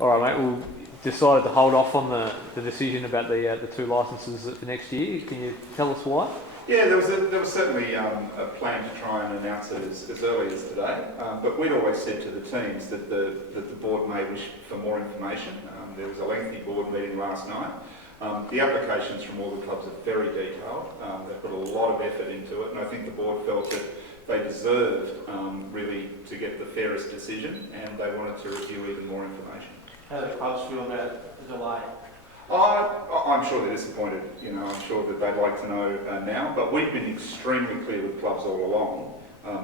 All right, mate. We'll decided to hold off on the decision about the two licences for next year. Can you tell us why? Yeah, there was certainly a plan to try and announce it as early as today, but we'd always said to the teams that the board may wish for more information. There was a lengthy board meeting last night. The applications from all the clubs are very detailed. They've put a lot of effort into it, and I think the board felt that they deserved really to get the fairest decision, and they wanted to review even more information. How do the clubs feel about the delay? I'm sure they're disappointed. I'm sure that they'd like to know now, but we've been extremely clear with clubs all along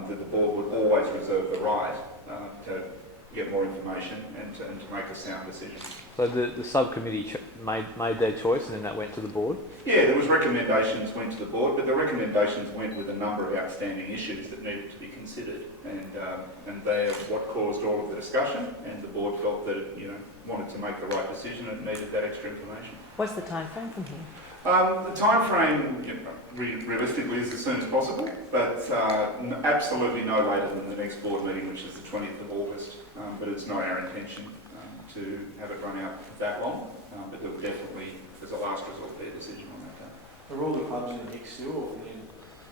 that the board would always reserve the right to get more information and to make a sound decision. So the subcommittee made their choice, and then that went to the board? Yeah, there was recommendations went to the board, but the recommendations went with a number of outstanding issues that needed to be considered, and they are what caused all of the discussion, and the board felt that it wanted to make the right decision and needed that extra information. What's the time frame from here? The time frame realistically is as soon as possible, but absolutely no later than the next board meeting, which is the 20th of August, but it's not our intention to have it run out that long, but there will definitely, as a last resort, be a decision on that day. Are all the clubs in the mix still? Or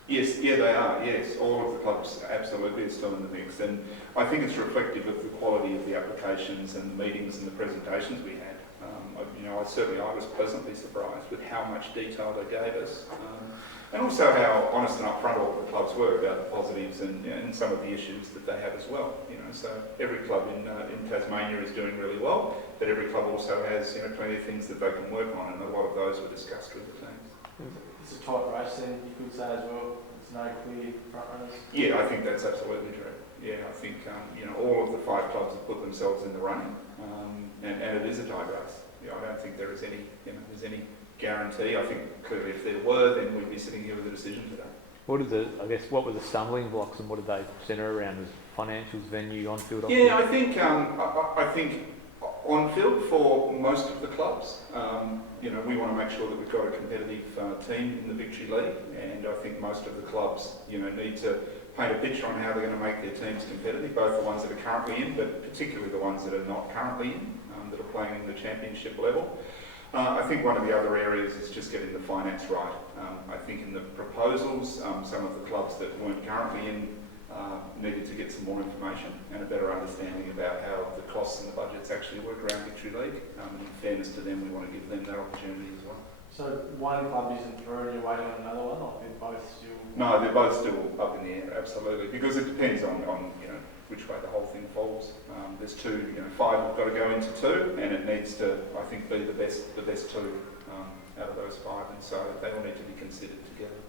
Yes, yeah, they are. Yes, all of the clubs absolutely are still in the mix, and I think it's reflective of the quality of the applications and the meetings and the presentations we had. I was pleasantly surprised with how much detail they gave us, and also how honest and upfront all of the clubs were about the positives and some of the issues that they have as well. So every club in Tasmania is doing really well, but every club also has plenty of things that they can work on, and a lot of those were discussed with the teams. It's a tight race then, you could say as well. There's no clear front runners. Yeah, I think that's absolutely true. Yeah, I think all of the 5 clubs have put themselves in the running, and it is a tight race. I don't think there is any there's any guarantee. I think clearly if there were, then we'd be sitting here with a decision today. What were the stumbling blocks, and what did they centre around? Was financials, venue, on-field? Yeah, I think on-field for most of the clubs. We want to make sure that we've got a competitive team in the Victory League, and I think most of the clubs, need to paint a picture on how they're going to make their teams competitive, both the ones that are currently in, but particularly the ones that are not currently in, that are playing in the championship level. I think one of the other areas is just getting the finance right. I think in the proposals, some of the clubs that weren't currently in needed to get some more information and a better understanding about how the costs and the budgets actually work around Victory League. And in fairness to them, we want to give them that opportunity as well. So one club isn't through and you're waiting on another one, or they're both still? No, they're both still up in the air, absolutely, because it depends on which way the whole thing falls. There's 2, 5 have got to go into 2, and it needs to, I think, be the best 2 out of those 5, and so they all need to be considered together.